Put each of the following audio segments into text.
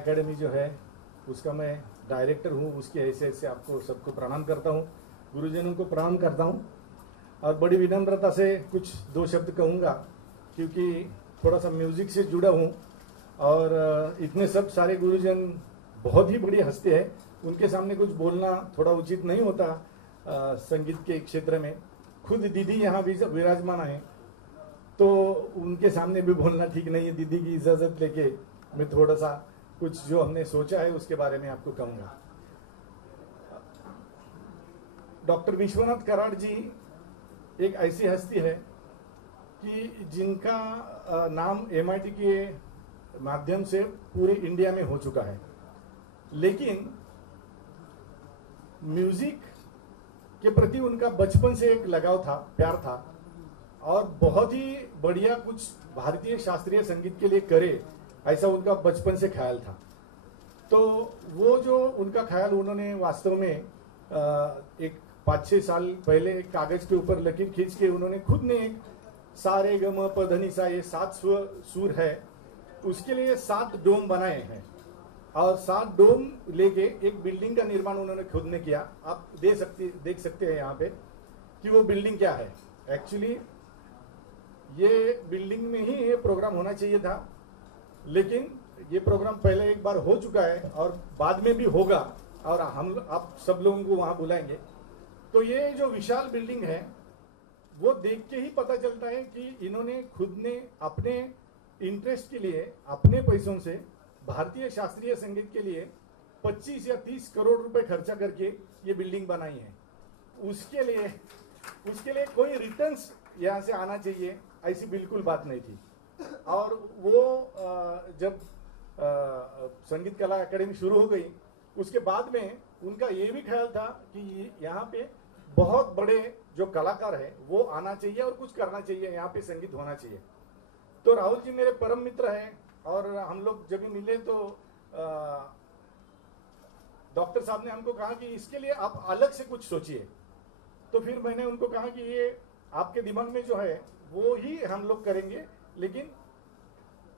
Academy जो है उसका मैं डायरेक्टर हूँ। उसकी हैसियत से आपको सबको प्रणाम करता हूँ, गुरुजनों को प्रणाम करता हूँ और बड़ी विनम्रता से कुछ दो शब्द कहूँगा क्योंकि थोड़ा सा म्यूज़िक से जुड़ा हूँ और इतने सब सारे गुरुजन बहुत ही बड़ी हस्ती है, उनके सामने कुछ बोलना थोड़ा उचित नहीं होता। संगीत के क्षेत्र में खुद दीदी यहाँ विराजमान है तो उनके सामने भी बोलना ठीक नहीं है। दीदी की इजाज़त लेके मैं थोड़ा सा कुछ जो हमने सोचा है उसके बारे में आपको कहूँगा। डॉक्टर विश्वनाथ कराड़ जी एक ऐसी हस्ती है कि जिनका नाम MIT के माध्यम से पूरे इंडिया में हो चुका है, लेकिन म्यूजिक के प्रति उनका बचपन से एक लगाव था, प्यार था और बहुत ही बढ़िया कुछ भारतीय शास्त्रीय संगीत के लिए करे ऐसा उनका बचपन से ख्याल था। तो वो जो उनका ख्याल उन्होंने वास्तव में एक 5-6 साल पहले एक कागज के ऊपर लकीर खींच के उन्होंने खुद ने एक सा रे ग म प ध नि सा ये 7 सुर है, उसके लिए 7 डोम बनाए हैं और 7 डोम लेके एक बिल्डिंग का निर्माण उन्होंने खुद ने किया। आप देख सकते हैं यहाँ पे कि वो बिल्डिंग क्या है। एक्चुअली ये बिल्डिंग में ही ये प्रोग्राम होना चाहिए था, लेकिन ये प्रोग्राम पहले एक बार हो चुका है और बाद में भी होगा और हम आप सब लोगों को वहाँ बुलाएंगे। तो ये जो विशाल बिल्डिंग है वो देख के ही पता चलता है कि इन्होंने खुद ने अपने इंटरेस्ट के लिए अपने पैसों से भारतीय शास्त्रीय संगीत के लिए 25 या 30 करोड़ रुपए खर्चा करके ये बिल्डिंग बनाई है। उसके लिए कोई रिटर्न्स यहाँ से आना चाहिए ऐसी बिल्कुल बात नहीं थी। और वो जब संगीत कला एकेडमी शुरू हो गई उसके बाद में उनका ये भी ख्याल था कि यहाँ पे बहुत बड़े जो कलाकार है वो आना चाहिए और कुछ करना चाहिए, यहाँ पे संगीत होना चाहिए। तो राहुल जी मेरे परम मित्र हैं और हम लोग जब भी मिले तो डॉक्टर साहब ने हमको कहा कि इसके लिए आप अलग से कुछ सोचिए। तो फिर मैंने उनको कहा कि ये आपके दिमाग में जो है वो ही हम लोग करेंगे, लेकिन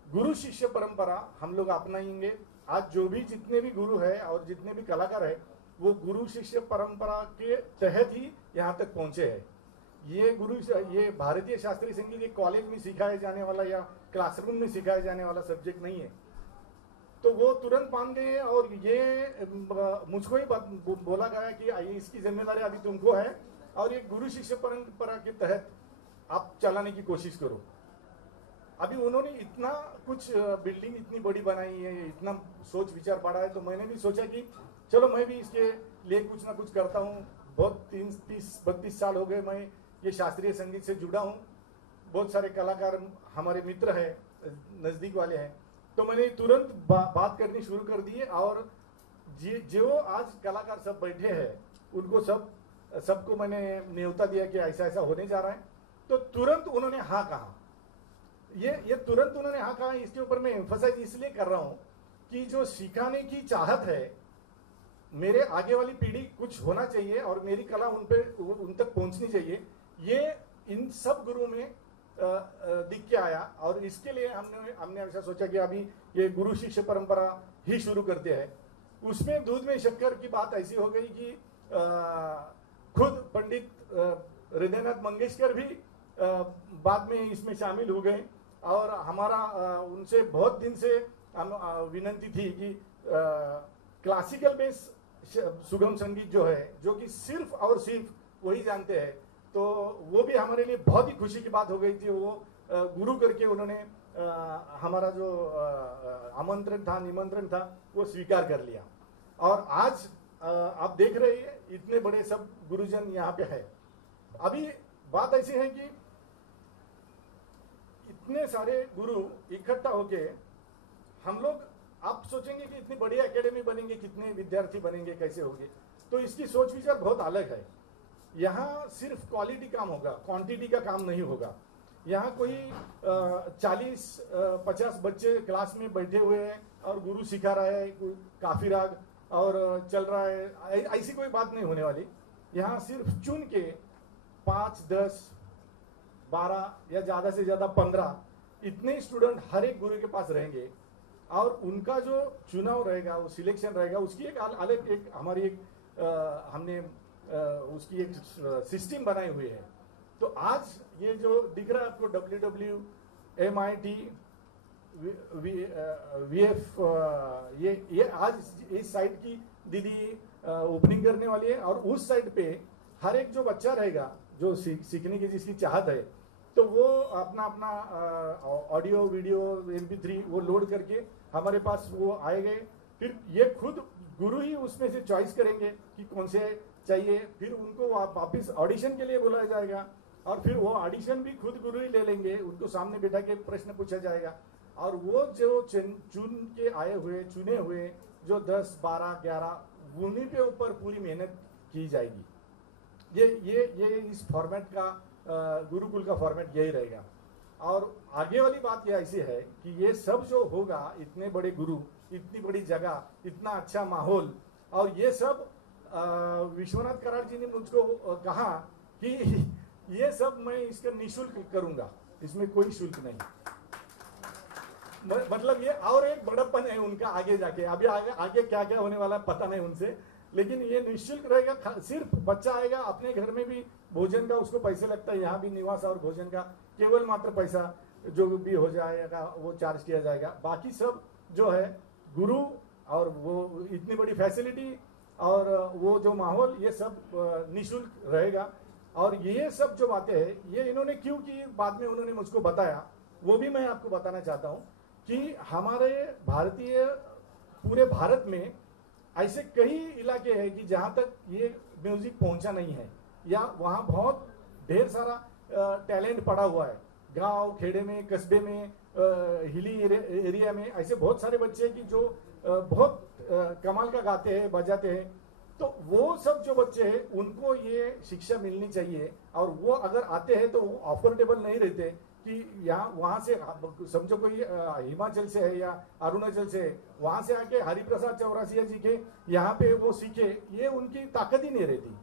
गुरु शिष्य परंपरा हम लोग अपनाएंगे। आज जो भी जितने भी गुरु है और जितने भी कलाकार है वो गुरु शिष्य परंपरा के तहत ही यहाँ तक पहुंचे हैं। ये भारतीय शास्त्रीय संगीत एक कॉलेज में सिखाया जाने वाला या क्लासरूम में सिखाया जाने वाला सब्जेक्ट नहीं है। तो वो तुरंत मान गए और ये मुझको ही बोला गया कि इसकी जिम्मेदारी अभी तुमको है और ये गुरु शिष्य परंपरा के तहत आप चलाने की कोशिश करो। अभी उन्होंने इतना कुछ बिल्डिंग इतनी बड़ी बनाई है, इतना सोच विचार पड़ा है, तो मैंने भी सोचा कि चलो मैं भी इसके लिए कुछ ना कुछ करता हूँ। बहुत 30-32 साल हो गए मैं ये शास्त्रीय संगीत से जुड़ा हूँ। बहुत सारे कलाकार हमारे मित्र हैं, नज़दीक वाले हैं, तो मैंने तुरंत बात करनी शुरू कर दी है और जो आज कलाकार सब बैठे हैं उनको सबको मैंने न्योता दिया कि ऐसा ऐसा होने जा रहा है। तो तुरंत उन्होंने हाँ कहा। ये तुरंत उन्होंने हाँ कहा, इसके ऊपर मैं एम्फसाइज इसलिए कर रहा हूँ कि जो सिखाने की चाहत है, मेरे आगे वाली पीढ़ी कुछ होना चाहिए और मेरी कला उन तक पहुंचनी चाहिए, ये इन सब गुरुओं में दिख के आया। और इसके लिए हमने ऐसा सोचा कि अभी ये गुरु शिष्य परंपरा ही शुरू करते हैं। उसमें दूध में शक्कर की बात ऐसी हो गई कि खुद पंडित हृदयनाथ मंगेशकर भी बाद में इसमें शामिल हो गए और हमारा उनसे बहुत दिन से विनती थी कि क्लासिकल बेस सुगम संगीत जो है, जो कि सिर्फ और सिर्फ वही जानते हैं, तो वो भी हमारे लिए बहुत ही खुशी की बात हो गई थी। वो गुरु करके उन्होंने हमारा जो निमंत्रण था वो स्वीकार कर लिया। और आज आप देख रहे हैं इतने बड़े सब गुरुजन यहाँ पे है। अभी बात ऐसी है कि इतने सारे गुरु इकट्ठा होके हम लोग, आप सोचेंगे कि इतनी बड़ी एकेडमी बनेंगे, कितने विद्यार्थी बनेंगे, कैसे होंगे, तो इसकी सोच विचार बहुत अलग है। यहाँ सिर्फ क्वालिटी काम होगा, क्वांटिटी का काम नहीं होगा। यहाँ कोई 40-50 बच्चे क्लास में बैठे हुए हैं और गुरु सिखा रहा है कोई काफी राग और चल रहा है, ऐसी कोई बात नहीं होने वाली। यहाँ सिर्फ चुन के 5, 10, 12 या ज़्यादा से ज़्यादा 15 इतने स्टूडेंट हर एक गुरु के पास रहेंगे और उनका जो चुनाव रहेगा, वो सिलेक्शन रहेगा, उसकी एक अलग एक हमारी एक हमने उसकी एक सिस्टम बनाई हुई है। तो आज ये जो दिख रहा है आपको WWMIT VF, ये आज इस साइट की दीदी ओपनिंग करने वाली है, और उस साइट पे हर एक जो बच्चा रहेगा जो सीखने की जिसकी चाहत है, तो वो अपना अपना ऑडियो वीडियो MP3 वो लोड करके हमारे पास वो आएंगे। फिर ये खुद गुरु ही उसमें से चॉइस करेंगे कि कौन से चाहिए, फिर उनको वापस ऑडिशन के लिए बुलाया जाएगा, और फिर वो ऑडिशन भी खुद गुरु ही ले लेंगे, उनको सामने बैठा के प्रश्न पूछा जाएगा, और वो जो चुन के आए हुए चुने हुए जो 10, 12, 11 उन्हीं पे ऊपर पूरी मेहनत की जाएगी। ये इस फॉर्मेट का गुरुकुल का फॉर्मेट यही रहेगा। और आगे वाली बात यह ऐसी है कि ये सब जो होगा, इतने बड़े गुरु, इतनी बड़ी जगह, इतना अच्छा माहौल, और ये सब विश्वनाथ कराड़ जी ने मुझको कहा कि ये सब मैं इसका निःशुल्क करूंगा, इसमें कोई शुल्क नहीं। मतलब ये और एक बड़प्पन है उनका आगे जाके, अभी आगे क्या क्या होने वाला पता नहीं उनसे, लेकिन ये निःशुल्क रहेगा। सिर्फ बच्चा आएगा, अपने घर में भी भोजन का उसको पैसे लगता है, यहाँ भी निवास और भोजन का केवल मात्र पैसा जो भी हो जाएगा वो चार्ज किया जाएगा। बाकी सब जो है गुरु और वो इतनी बड़ी फैसिलिटी और वो जो माहौल, ये सब निःशुल्क रहेगा। और ये सब जो बातें हैं ये इन्होंने क्यों की, बाद में उन्होंने मुझको बताया, वो भी मैं आपको बताना चाहता हूँ कि हमारे भारतीय पूरे भारत में ऐसे कई इलाके हैं कि जहाँ तक ये म्यूजिक पहुँचा नहीं है, या वहाँ बहुत ढेर सारा टैलेंट पड़ा हुआ है। गांव खेड़े में, कस्बे में, हिली एरिया में ऐसे बहुत सारे बच्चे कि जो बहुत कमाल का गाते हैं, बजाते हैं। तो वो सब जो बच्चे हैं उनको ये शिक्षा मिलनी चाहिए, और वो अगर आते हैं तो वो अफोर्डेबल नहीं रहते कि यहाँ वहाँ से समझो कोई हिमाचल से है या अरुणाचल से है, वहाँ से आके हरिप्रसाद चौरासिया जी के यहाँ पे वो सीखे, ये उनकी ताकत ही नहीं रहती।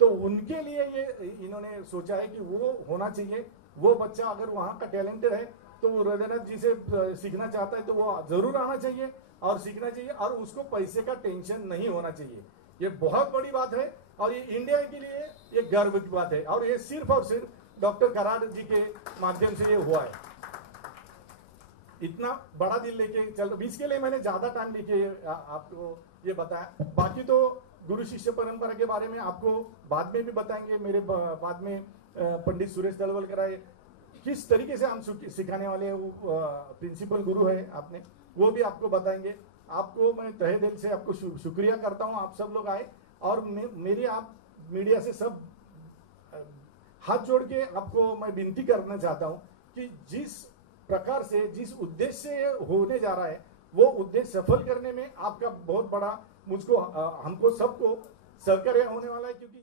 तो उनके लिए ये इन्होंने सोचा है कि वो होना चाहिए। वो बच्चा अगर वहाँ का टैलेंटेड है तो वो हृदयनाथ जी से सीखना चाहता है तो वो जरूर आना चाहिए और सीखना चाहिए, और उसको पैसे का टेंशन नहीं होना चाहिए। ये बहुत बड़ी बात है, और ये इंडिया के लिए ये गर्व की बात है, और ये सिर्फ और सिर्फ डॉक्टर कराड़ जी के माध्यम से ये हुआ है। इतना बड़ा दिल लेके चल, इसके लिए मैंने ज्यादा टाइम लेके आपको ये बताया। बाकी तो गुरु शिष्य परंपरा के बारे में आपको बाद में भी बताएंगे। मेरे बाद में पंडित सुरेश दलवलकर आए, किस तरीके से हम सिखाने वाले हैं, वो प्रिंसिपल गुरु है आपने, वो भी आपको बताएंगे। आपको मैं तहे दिल से आपको शुक्रिया करता हूँ, आप सब लोग आए, और मेरी आप मीडिया से सब हाथ जोड़ के आपको मैं विनती करना चाहता हूँ कि जिस प्रकार से, जिस उद्देश्य से होने जा रहा है, वो उद्देश्य सफल करने में आपका बहुत बड़ा मुझको हमको सबको सहकार्य होने वाला है, क्योंकि